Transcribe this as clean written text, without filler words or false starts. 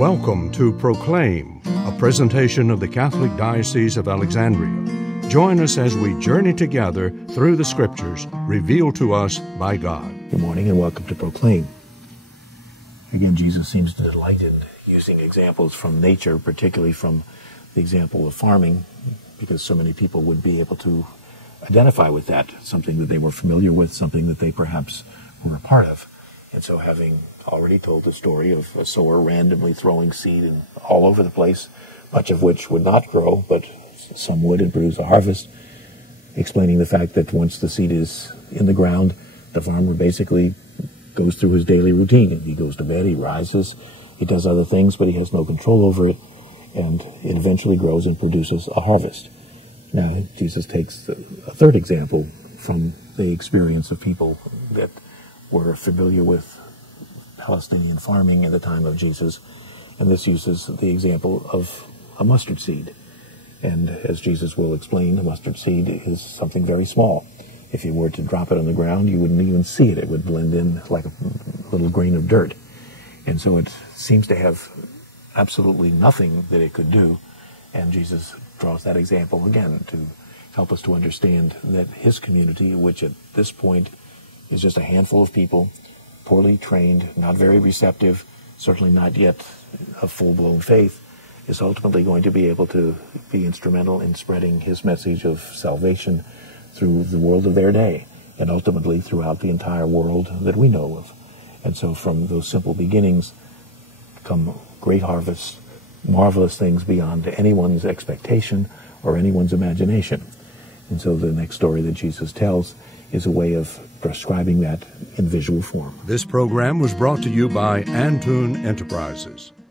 Welcome to Proclaim, a presentation of the Catholic Diocese of Alexandria. Join us as we journey together through the Scriptures revealed to us by God. Good morning and welcome to Proclaim. Again, Jesus seems to delight in using examples from nature, particularly from the example of farming, because so many people would be able to identify with that, something that they were familiar with, something that they perhaps were a part of. And so having already told the story of a sower randomly throwing seed all over the place, much of which would not grow, but some would and produce a harvest, explaining the fact that once the seed is in the ground, the farmer basically goes through his daily routine. He goes to bed, he rises, he does other things, but he has no control over it, and it eventually grows and produces a harvest. Now, Jesus takes a third example from the experience of people that were familiar with Palestinian farming in the time of Jesus, and this uses the example of a mustard seed. And as Jesus will explain, a mustard seed is something very small. If you were to drop it on the ground, you wouldn't even see it. It would blend in like a little grain of dirt. And so it seems to have absolutely nothing that it could do. And Jesus draws that example again to help us to understand that his community, which at this point is just a handful of people, poorly trained, not very receptive, certainly not yet a full-blown faith, is ultimately going to be able to be instrumental in spreading his message of salvation through the world of their day, and ultimately throughout the entire world that we know of. And so from those simple beginnings come great harvests, marvelous things beyond anyone's expectation or anyone's imagination. And so the next story that Jesus tells is a way of prescribing that in visual form. This program was brought to you by Antoon Enterprises.